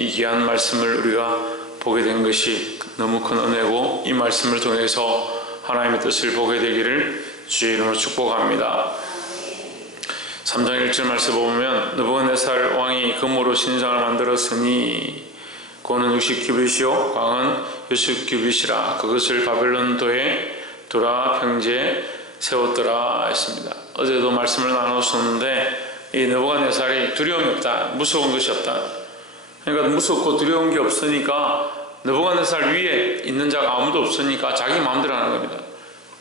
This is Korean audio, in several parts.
이 귀한 말씀을 우리가 보게 된 것이 너무 큰 은혜고, 이 말씀을 통해서 하나님의 뜻을 보게 되기를 주의 이름으로 축복합니다. 3장 1절 말씀 보면, 느부갓네살 왕이 금으로 신상을 만들었으니 고는 60규빗이요 광은 60규빗이라 그것을 바벨론도에 두라 평지에 세웠더라 했습니다. 어제도 말씀을 나눴었는데, 이 느부갓네살이 두려움이 없다, 무서운 것이 없다. 그러니까 무섭고 두려운 게 없으니까, 느부갓네살 위에 있는 자가 아무도 없으니까 자기 마음대로 하는 겁니다.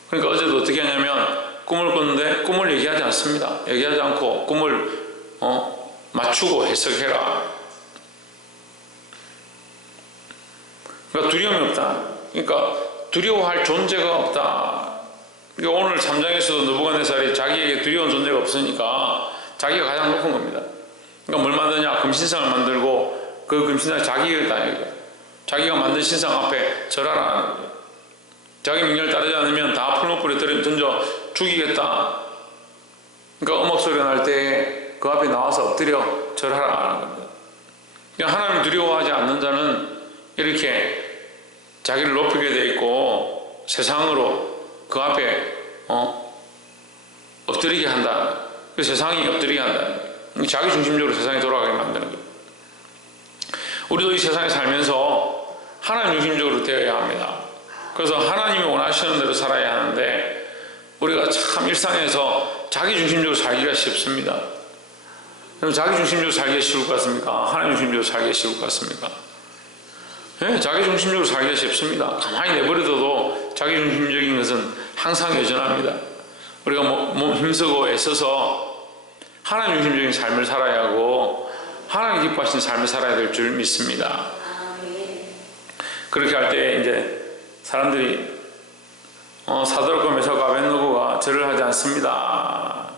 그러니까 어제도 어떻게 하냐면, 꿈을 꿨는데 꿈을 얘기하지 않습니다. 얘기하지 않고 꿈을 맞추고 해석해라. 그러니까 두려움이 없다. 그러니까 두려워할 존재가 없다. 그러니까 오늘 3장에서도 느부갓네살이 자기에게 두려운 존재가 없으니까 자기가 가장 높은 겁니다. 그러니까 뭘 만드냐? 금신상을 만들고 그 금신상이 자기가 이거. 자기가 만든 신상 앞에 절하라. 자기 명령을 따르지 않으면 다 풀무불에 던져 죽이겠다. 그러니까 음악 소리가 날 때 그 앞에 나와서 엎드려 절하라 하는 겁니다. 그러니까 하나님을 두려워하지 않는 자는 이렇게 자기를 높이게 돼 있고 세상으로 그 앞에 엎드리게 한다. 그 세상이 엎드리게 한다. 자기 중심적으로 세상이 돌아가게 만드는 거예요. 우리도 이 세상에 살면서 하나님 중심적으로 되어야 합니다. 그래서 하나님이 원하시는 대로 살아야 하는데, 우리가 참 일상에서 자기 중심적으로 살기가 쉽습니다. 그럼 자기 중심적으로 살기가 쉬울 것 같습니까? 하나님 중심적으로 살기가 쉬울 것 같습니까? 네, 자기 중심적으로 살기가 쉽습니다. 가만히 내버려둬도 자기 중심적인 것은 항상 여전합니다. 우리가 힘쓰고 애써서 하나님 중심적인 삶을 살아야 하고, 하나님 기뻐하시는 삶을 살아야 될 줄 믿습니다. 그렇게 할 때 이제 사람들이 사드락과 메삭과 아벳느고가 절을 하지 않습니다.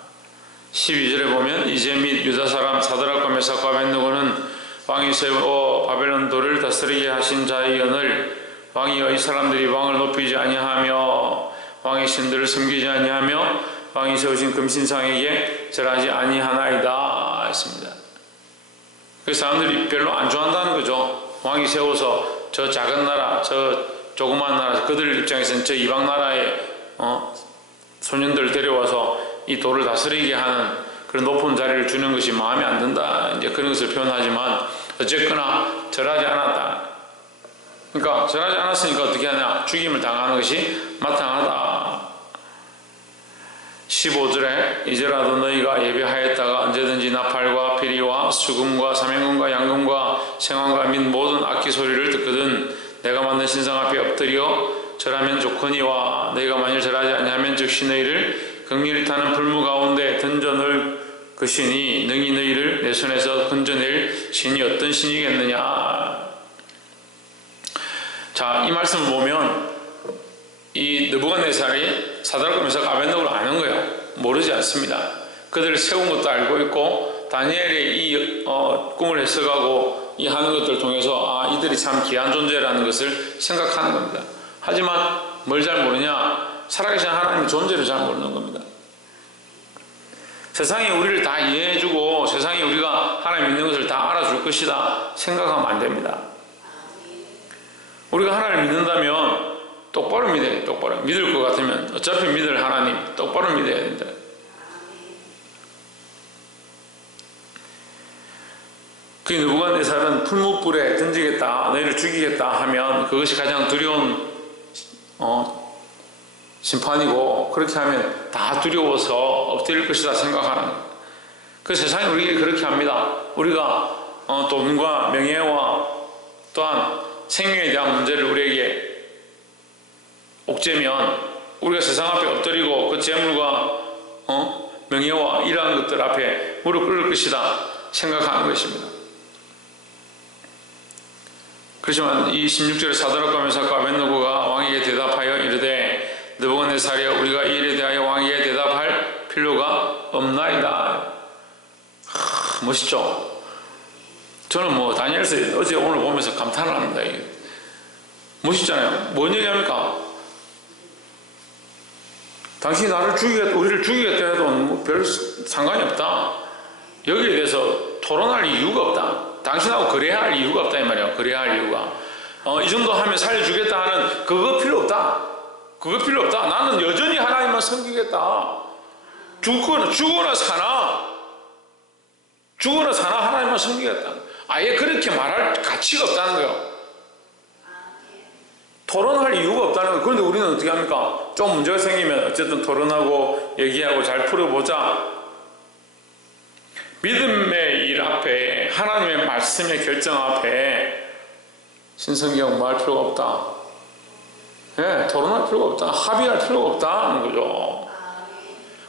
12절에 보면, 이제 및 유다 사람 사드락과 메삭과 아벳느고는 왕이 세워 바벨론도를 다스리게 하신 자의 연을, 왕이여 이 사람들이 왕을 높이지 아니하며 왕의 신들을 섬기지 아니하며 왕이 세우신 금신상에게 절하지 아니하나이다 했습니다. 그 사람들이 별로 안 좋아한다는 거죠. 왕이 세워서 저 작은 나라, 저 조그마한 나라, 그들 입장에서는 저 이방 나라의 소년들을 데려와서 이 도를 다스리게 하는 그런 높은 자리를 주는 것이 마음에 안 든다, 이제 그런 것을 표현하지만, 어쨌거나 절하지 않았다. 그러니까 절하지 않았으니까 어떻게 하냐? 죽임을 당하는 것이 마땅하다. 15절에 이제라도 너희가 예배하였다가 언제든지 나팔과 피리와 수금과 사명금과 양금과 생황과 및 모든 악기 소리를 듣거든 내가 만든 신상 앞에 엎드려 절하면 좋거니와, 너희가 만일 절하지 아니하면 즉시 너희를 극렬히 타는 불무 가운데 던져 넣을 것이니 능히 너희를 내 손에서 건져낼 신이 어떤 신이겠느냐. 자, 이 말씀을 보면 이 느부갓네살이 사드락과 메삭 아벳느고를 아는 거예요. 모르지 않습니다. 그들을 세운 것도 알고 있고, 다니엘의 이 꿈을 해석하고 이 하는 것들을 통해서 이들이 참 귀한 존재라는 것을 생각하는 겁니다. 하지만 뭘 잘 모르냐? 살아계신 하나님의 존재를 잘 모르는 겁니다. 세상이 우리를 다 이해해주고 세상이 우리가 하나님 믿는 것을 다 알아줄 것이다 생각하면 안 됩니다. 우리가 하나님을 믿는다면 똑바로 믿어야 돼요. 똑바로 믿을 것 같으면 어차피 믿을 하나님 똑바로 믿어야 된다. 그 느부갓네살은 풀무불에 던지겠다, 너희를 죽이겠다 하면 그것이 가장 두려운 심판이고, 그렇게 하면 다 두려워서 엎드릴 것이다 생각하는, 그 세상이 우리에게 그렇게 합니다. 우리가 돈과 명예와 또한 생명에 대한 문제를 우리에게 옥죄면 우리가 세상 앞에 엎드리고 그 재물과 명예와 이러한 것들 앞에 무릎 꿇을 것이다 생각하는 것입니다. 그렇지만 이 16절에 사드락과 메삭과 아벳느고가 왕에게 대답하여 이르되, 느부갓네살이여 우리가 이 일에 대하여 왕에게 대답할 필요가 없나이다. 멋있죠? 저는 다니엘서 어제 오늘 보면서 감탄을 합니다. 이게 멋있잖아요. 뭔 얘기합니까? 당신이 나를 우리를 죽이겠다 해도 별 상관이 없다. 여기에 대해서 토론할 이유가 없다. 당신하고 그래야 할 이유가 없다 이 말이에요. 그래야 할 이유가. 이 정도 하면 살려주겠다 하는 그거 필요 없다. 그거 필요 없다. 나는 여전히 하나님만 섬기겠다. 죽거나 사나 하나님만 섬기겠다. 아예 그렇게 말할 가치가 없다는 거예요. 토론할 이유가 없다는 거예요. 그런데 우리는 어떻게 합니까? 좀 문제가 생기면 어쨌든 토론하고 얘기하고 잘 풀어보자. 믿음의 일 앞에, 하나님의 말씀의 결정 앞에 신성경 뭐 할 필요가 없다. 예, 토론할 필요가 없다. 합의할 필요가 없다는 거죠.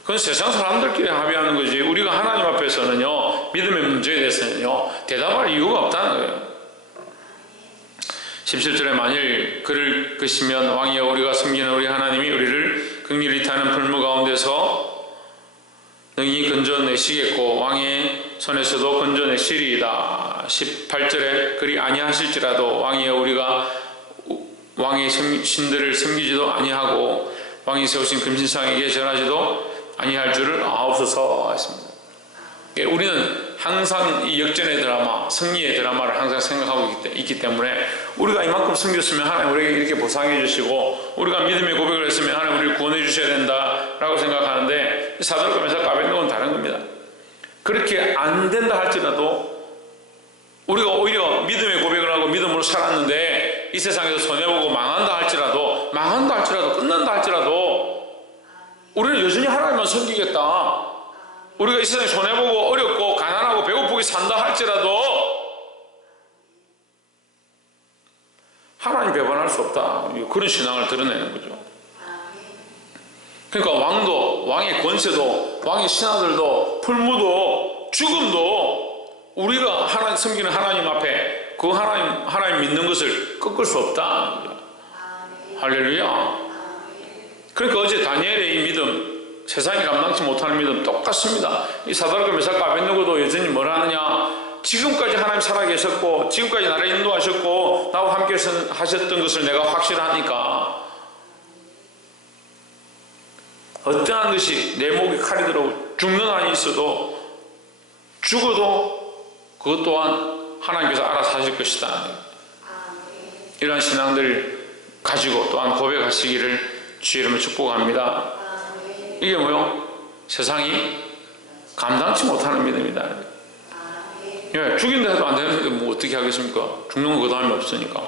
그건 세상 사람들끼리 합의하는 거지. 우리가 하나님 앞에서는요, 믿음의 문제에 대해서는요, 대답할 이유가 없다는 거예요. 17절에 만일 그를 끄시면 왕이여 우리가 섬기는 우리 하나님이 우리를 긍휼히 타는 불무 가운데서 능히 건져내시겠고 왕의 손에서도 건져내시리이다. 18절에 그리 아니하실지라도 왕이여 우리가 왕의 신들을 섬기지도 아니하고 왕이 세우신 금신상에게 절하지도 아니할 줄을 아옵소서 했습니다. 우리는 항상 이 역전의 드라마, 승리의 드라마를 항상 생각하고 있기 때문에 우리가 이만큼 섬겼으면 하나님 우리에게 이렇게 보상해 주시고 우리가 믿음의 고백을 했으면 하나님 우리를 구원해 주셔야 된다라고 생각하는데 사도락과 메삭과 아벳네고는 다른 겁니다. 그렇게 안 된다 할지라도 우리가 오히려 믿음의 고백을 하고 믿음으로 살았는데 이 세상에서 손해보고 망한다 할지라도 끝난다 할지라도 우리는 여전히 하나님만 섬기겠다. 우리가 이 세상에 손해보고 어렵고 가난하고 배고프게 산다 할지라도 하나님 배반할 수 없다. 그런 신앙을 드러내는 거죠. 그러니까 왕도, 왕의 권세도, 왕의 신하들도, 풀무도, 죽음도 우리가 하나님 섬기는 하나님 앞에 그 하나님 믿는 것을 꺾을 수 없다. 할렐루야. 그러니까 어제 다니엘의 이 믿음, 세상이 감당치 못하는 믿음 똑같습니다. 이 사도락과 메삭과 아벳네고도 여전히 뭘 하느냐? 지금까지 하나님 살아계셨고 지금까지 나를 인도하셨고 나와 함께 하셨던 것을 내가 확실하니까 어떠한 것이 내 목에 칼이 들어오고 죽는 한이 있어도 죽어도 그것 또한 하나님께서 알아서 하실 것이다. 이런 신앙들 가지고 또한 고백하시기를 주의 이름으로 축복합니다. 이게 뭐요? 세상이 감당치 못하는 믿음이다. 예, 죽인다 해도 안 되는데 뭐 어떻게 하겠습니까? 죽는 거 그 다음에 없으니까.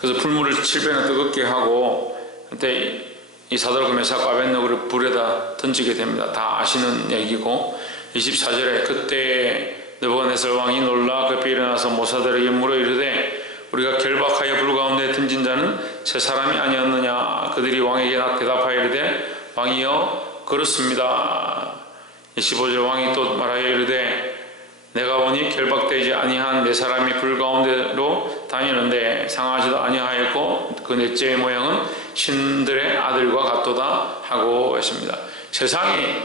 그래서 풀무를 7배나 뜨겁게 하고 그때 이 사도락과 메삭과 아벳네고를 불에다 던지게 됩니다. 다 아시는 얘기고 24절에 그때 느부갓네살 왕이 놀라 급히 일어나서 모사들에게 물어 이르되 우리가 결박하여 불 가운데 던진 자는 세 사람이 아니었느냐? 그들이 왕에게 대답하여 이르되 왕이여 그렇습니다. 25절 왕이 또 말하여 이르되 내가 보니 결박되지 아니한 네 사람이 불 가운데로 다니는데 상하지도 아니하였고 그 넷째의 모양은 신들의 아들과 같도다 하고 했습니다. 세상이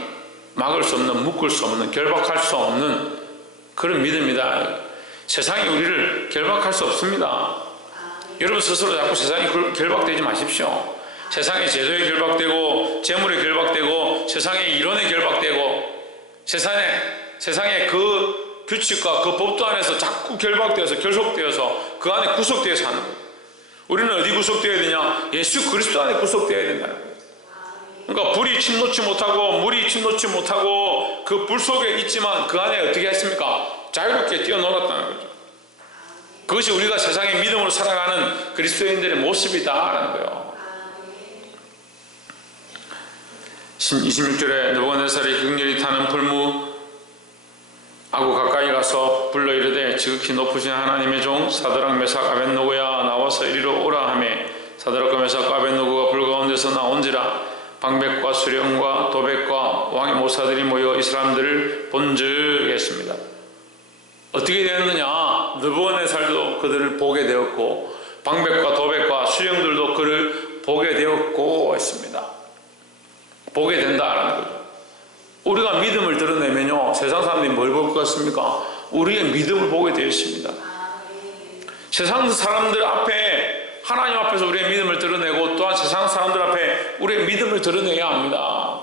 막을 수 없는, 묶을 수 없는, 결박할 수 없는 그런 믿음이다. 세상이 우리를 결박할 수 없습니다. 여러분 스스로 자꾸 세상에 결박되지 마십시오. 세상의 제도에 결박되고 재물에 결박되고 세상의 이론에 결박되고 세상의 그 규칙과 그 법도 안에서 자꾸 결박되어서 결속되어서 그 안에 구속되어 사는 거예요. 우리는 어디 구속되어야 되냐? 예수 그리스도 안에 구속되어야 된다는 거예요. 그러니까 불이 침놓지 못하고 물이 침놓지 못하고 그 불 속에 있지만 그 안에 어떻게 했습니까? 자유롭게 뛰어놀았다는 거죠. 그것이 우리가 세상의 믿음으로 살아가는 그리스도인들의 모습이다라는 거예요. 26절에 느부갓네살이 극렬히 타는 불무하고 가까이 가서 불러 이르되 지극히 높으신 하나님의 종 사드락 메삭 아벳네고야 나와서 이리로 오라 하며 사드락과 메삭 아벳네고가 불 가운데서 나온지라 방백과 수령과 도백과 왕의 모사들이 모여 이 사람들을 본즉 했습니다. 어떻게 되었느냐? 느부갓네살도 그들을 보게 되었고 방백과 도백과 수령들도 그를 보게 되었고 했습니다. 보게 된다라는 거죠. 우리가 믿음을 드러내면요 세상 사람들이 뭘 볼 것 같습니까? 우리의 믿음을 보게 되어 있습니다. 세상 사람들 앞에 하나님 앞에서 우리의 믿음을 드러내고 또한 세상 사람들 앞에 우리의 믿음을 드러내야 합니다.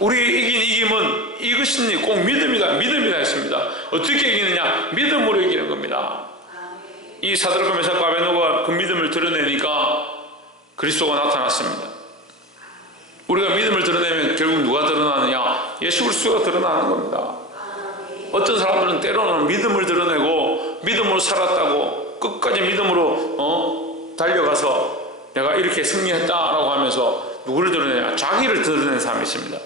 우리의 이김은 이것이니 꼭 믿음이다 했습니다. 어떻게 이기느냐? 믿음으로 이기는 겁니다. 이 사드락과 메삭과 아벳네고가 그 믿음을 드러내니까 그리스도가 나타났습니다. 우리가 믿음을 드러내면 결국 누가 드러나느냐? 예수 그리스도가 드러나는 겁니다. 어떤 사람들은 때로는 믿음을 드러내고 믿음으로 살았다고 끝까지 믿음으로 달려가서 내가 이렇게 승리했다라고 하면서 누구를 드러내냐? 자기를 드러내는 사람이 있습니다.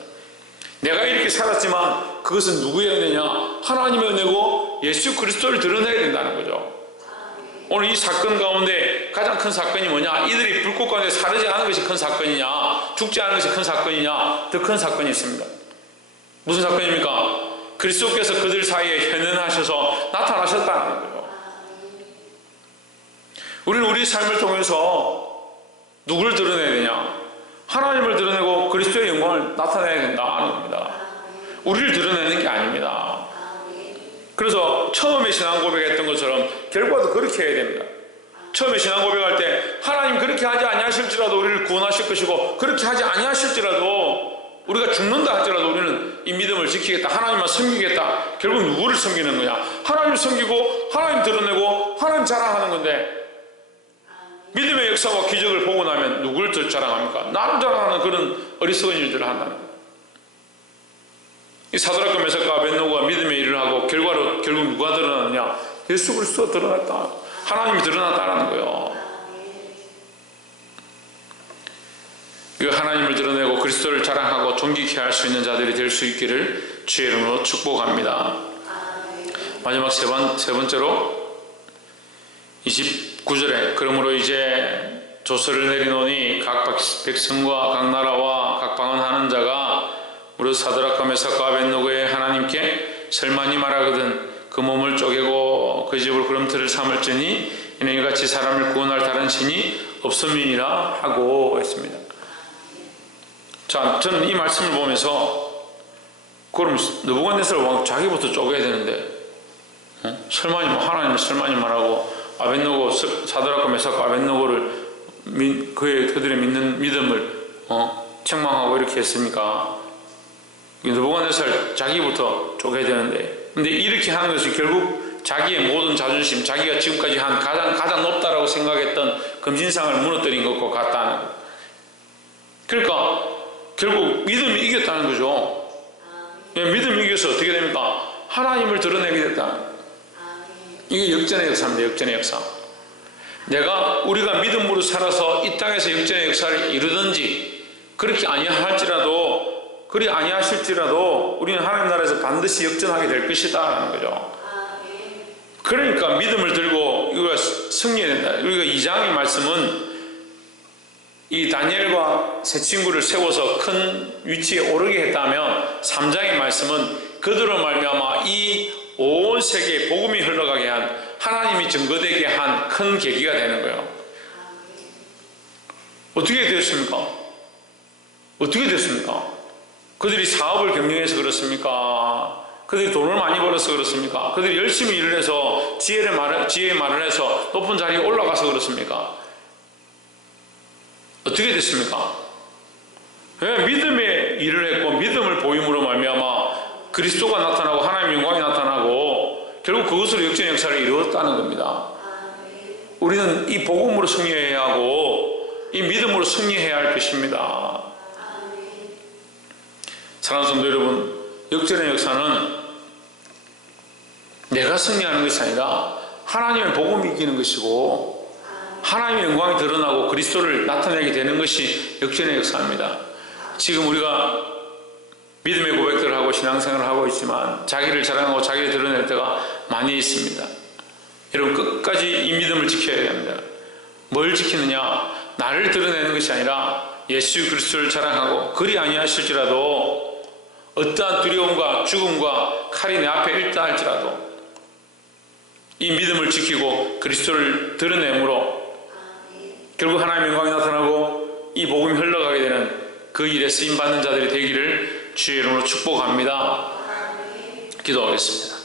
내가 이렇게 살았지만 그것은 누구의 은혜냐? 하나님의 은혜고 예수 그리스도를 드러내야 된다는 거죠. 오늘 이 사건 가운데 가장 큰 사건이 뭐냐? 이들이 불꽃 가운데 사르지 않은 것이 큰 사건이냐? 죽지 않은 것이 큰 사건이냐? 더 큰 사건이 있습니다. 무슨 사건입니까? 그리스도께서 그들 사이에 현현하셔서 나타나셨다는 거예요. 우리는 우리 삶을 통해서 누구를 드러내야 되냐? 하나님을 드러내고 그리스도의 영광을 나타내야 된다는 겁니다. 우리를 드러내는 게 아닙니다. 그래서 처음에 신앙 고백했던 것처럼 결과도 그렇게 해야 됩니다. 처음에 신앙 고백할 때 하나님 그렇게 하지 아니하실지라도 우리를 구원하실 것이고 그렇게 하지 아니하실지라도 우리가 죽는다 할지라도 우리는 이 믿음을 지키겠다, 하나님만 섬기겠다. 결국 누구를 섬기는 거냐? 하나님을 섬기고 하나님 드러내고 하나님 자랑하는 건데 믿음의 역사와 기적을 보고 나면 누구를 더 자랑합니까? 나를 자랑하는 그런 어리석은 일들을 한다는 거예요. 이 사드락과 메삭과 아벳네고가 믿음의 일을 하고 결과로 결국 누가 드러났느냐? 예수 그리스도가 드러났다. 하나님이 드러났다라는 거예요. 그 하나님을 드러내고 그리스도를 자랑하고 존귀케 할 수 있는 자들이 될 수 있기를 주의 이름으로 축복합니다. 마지막 세 번째로 29절에 그러므로 이제 조서를 내리노니 각 백성과 각 나라와 각 방언하는 자가 무릇 사드락과 메삭과 아벳네고의 하나님께 설만이 말하거든 그 몸을 쪼개고 그 집으로 구름틀을 삼을지니 이는 이같이 사람을 구원할 다른 신이 없음이니라 하고 했습니다. 자, 저는 이 말씀을 보면서 그럼 느부갓네살 왕 자기부터 쪼개야 되는데 설만이 하나님을 설만이 말하고 아벳네고 사드락과 메삭과 아벳네고를 그들의 믿는 믿음을 책망하고 이렇게 했으니까 느부갓네살 자기부터 쪼개야 되는데 근데 이렇게 하는 것이 결국 자기의 모든 자존심, 자기가 지금까지 한 가장 높다라고 생각했던 금신상을 무너뜨린 것과 같다는 거예요. 그러니까 결국 믿음이 이겼다는 거죠. 믿음이 이겨서 어떻게 됩니까? 하나님을 드러내게 됐다. 이게 역전의 역사입니다. 역전의 역사. 우리가 믿음으로 살아서 이 땅에서 역전의 역사를 이루든지 그렇게 아니할지라도 그리 아니하실지라도 우리는 하나님 나라에서 반드시 역전하게 될 것이다 라는 거죠. 그러니까 믿음을 들고 우리가 승리해야 된다. 우리가 2장의 말씀은 이 다니엘과 세 친구를 세워서 큰 위치에 오르게 했다면 3장의 말씀은 그들로 말미암아 이 온 세계에 복음이 흘러가게 한 하나님이 증거되게 한 큰 계기가 되는 거예요. 어떻게 되었습니까? 어떻게 됐습니까? 그들이 사업을 경영해서 그렇습니까? 그들이 돈을 많이 벌어서 그렇습니까? 그들이 열심히 일을 해서 지혜의 말을 해서 높은 자리에 올라가서 그렇습니까? 어떻게 됐습니까? 왜 믿음의 일을 했고 믿음을 보임으로 말미암아 그리스도가 나타나고 하나님의 영광이 나타나고 결국 그것으로 역전의 역사를 이루었다는 겁니다. 우리는 이 복음으로 승리해야 하고 이 믿음으로 승리해야 할 것입니다. 사랑하는 성도 여러분, 역전의 역사는 내가 승리하는 것이 아니라 하나님의 복음이 이기는 것이고 하나님의 영광이 드러나고 그리스도를 나타내게 되는 것이 역전의 역사입니다. 지금 우리가 믿음의 고백들을 하고 신앙생활을 하고 있지만 자기를 자랑하고 자기를 드러낼 때가 많이 있습니다. 여러분 끝까지 이 믿음을 지켜야 합니다. 뭘 지키느냐? 나를 드러내는 것이 아니라 예수 그리스도를 자랑하고 그리 아니하실지라도 어떠한 두려움과 죽음과 칼이 내 앞에 있다 할지라도 이 믿음을 지키고 그리스도를 드러내므로 결국 하나님의 영광이 나타나고 이 복음이 흘러가게 되는 그 일에 쓰임받는 자들이 되기를 주의 이름으로 축복합니다. 기도하겠습니다.